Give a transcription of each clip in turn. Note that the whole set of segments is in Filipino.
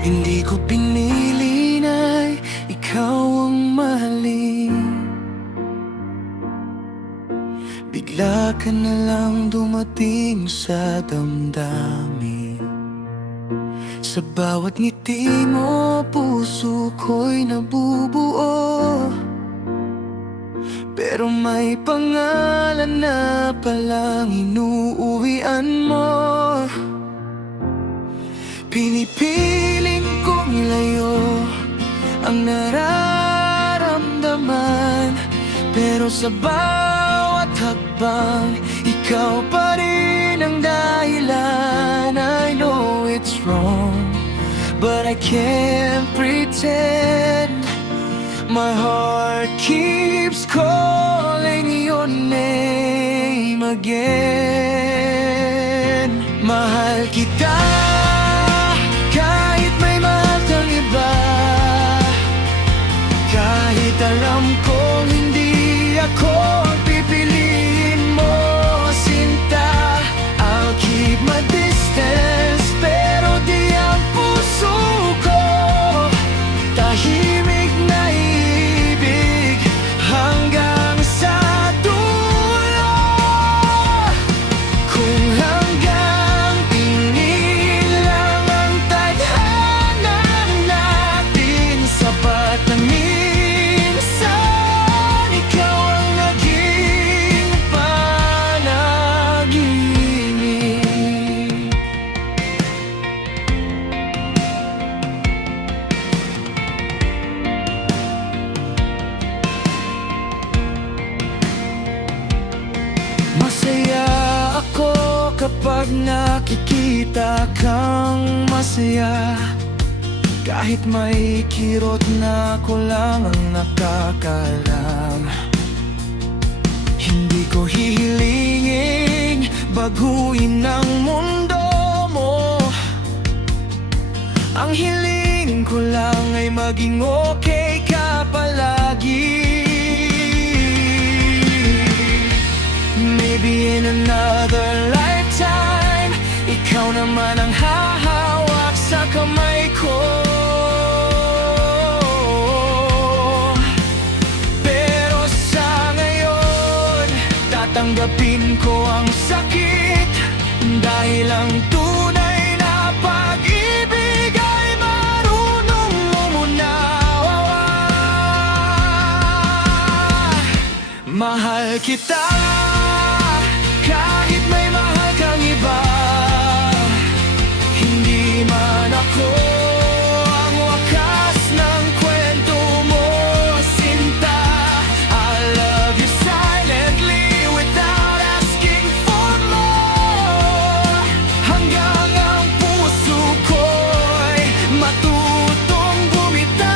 Hindi ko pinili na ikaw ang mahalin. Bigla ka na lang dumating sa damdamin. Sa bawat ngiti mo, puso ko'y nabubuo. Pero may pangalan na palang inuuwian mo. Pinipiling kong ilayo ang nararamdaman, pero sa bawat hakbang, ikaw pa rin ang dahilan. I know it's wrong, but I can't pretend. My heart keeps calling your name again. Mahal kita kahit may mahal kang iba, kahit alam kong hindi ako pipiliin mo, sinta. I'll keep my distance, pero di ang puso ko tahimik na ibig hanggang sa dulo. Kung hanggang tingin lang ang tadhana natin, sapat na minsan ikaw ang naging panaginip. Masaya ako kapag nakikita kang masaya, kahit may kirot na ako lang ang nakakaalam. Hindi ko hihilingin baguhin ang mundo mo. Ang hiling ko lang ay maging okay ka palagi. Maybe in another lifetime, ikaw naman ang hahawak sa kamay ko. Pero sa ngayon, tatanggapin ko ang sakit, dahil ang tunay na pag-ibig ay marunong umunawa. Mahal kita kahit may mahal kang iba, hindi man ako ang wakas ng kwento mo, sinta. I love you silently without asking for more, hanggang ang puso ko'y matutong bumitaw.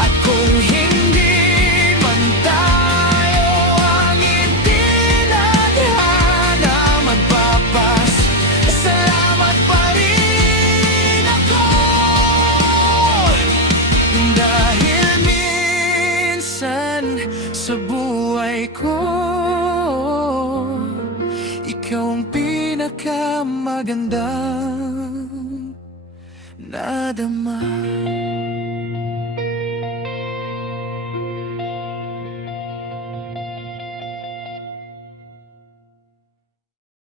At kung hindi man tayo ang itinadhana, magpapas salamat pa rin ako, dahil minsan sa buhay ko, ikaw ang pinakamagandang nadama.